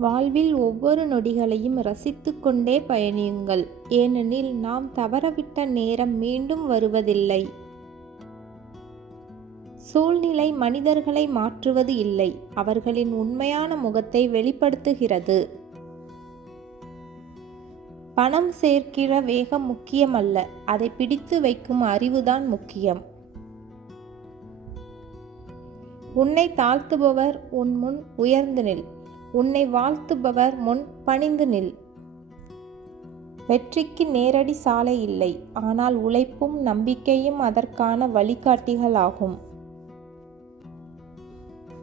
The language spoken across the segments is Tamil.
வாழ்வில் ஒவ்வொரு நொடிகளையும் ரசித்து கொண்டே பயணியுங்கள். ஏனெனில் நாம் தவறவிட்ட நேரம் மீண்டும் வருவதில்லை. சூழ்நிலை மனிதர்களை மாற்றுவது இல்லை. அவர்களின் உண்மையான முகத்தை வெளிப்படுத்துகிறது. பணம் சேர்க்கிற வேகம் முக்கியமல்ல. அதை பிடித்து வைக்கும் அறிவுதான் முக்கியம். உன்னை தாழ்த்துபவர் உன் முன் உயர்ந்து நில். உன்னை வாழ்த்துபவர் முன் பணிந்து நில். வெற்றிக்கு நேரடி சாலை இல்லை ஆனால் உழைப்பும் நம்பிக்கையும் அதற்கான வழிகாட்டிகளாகும்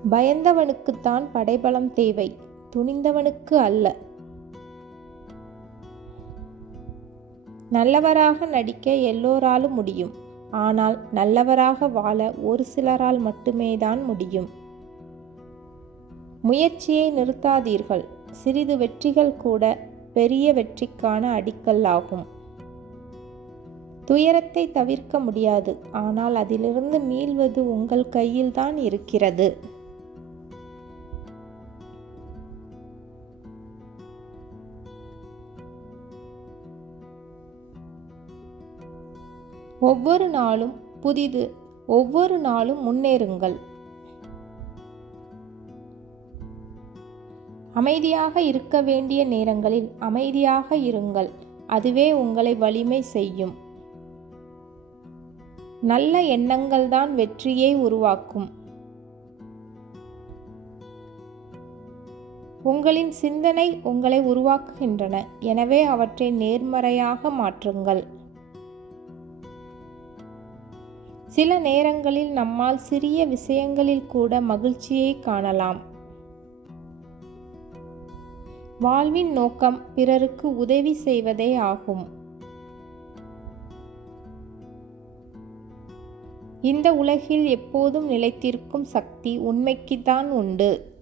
பயந்தவனுக்குத்தான் படைபலம் தேவை துணிந்தவனுக்கு அல்ல. நல்லவராக நடிக்க எல்லோராலும் முடியும் ஆனால் நல்லவராக வாழ ஒரு சிலரால் மட்டுமே தான் முடியும். முயற்சியை நிறுத்தாதீர்கள். சிறிது வெற்றிகள் கூட பெரிய வெற்றிக்கான அடிக்கல் ஆகும். துயரத்தை தவிர்க்க முடியாது. ஆனால் அதிலிருந்து மீள்வது உங்கள் கையில்தான் இருக்கிறது. ஒவ்வொரு நாளும் புதிது. ஒவ்வொரு நாளும் முன்னேறுங்கள். அமைதியாக இருக்க வேண்டிய நேரங்களில் அமைதியாக இருங்கள். அதுவே உங்களை வலிமை செய்யும். நல்ல எண்ணங்கள்தான் வெற்றியை உருவாக்கும். உங்களின் சிந்தனை உங்களை உருவாக்குகின்றன. எனவே அவற்றை நேர்மறையாக மாற்றுங்கள். சில நேரங்களில் நம்மால் சிறிய விஷயங்களில் கூட மகிழ்ச்சியை காணலாம். வாழ்வின் நோக்கம் பிறருக்கு உதவி செய்வதே ஆகும். இந்த உலகில் எப்போதும் நிலைத்திருக்கும் சக்தி உண்மைக்குத்தான் உண்டு.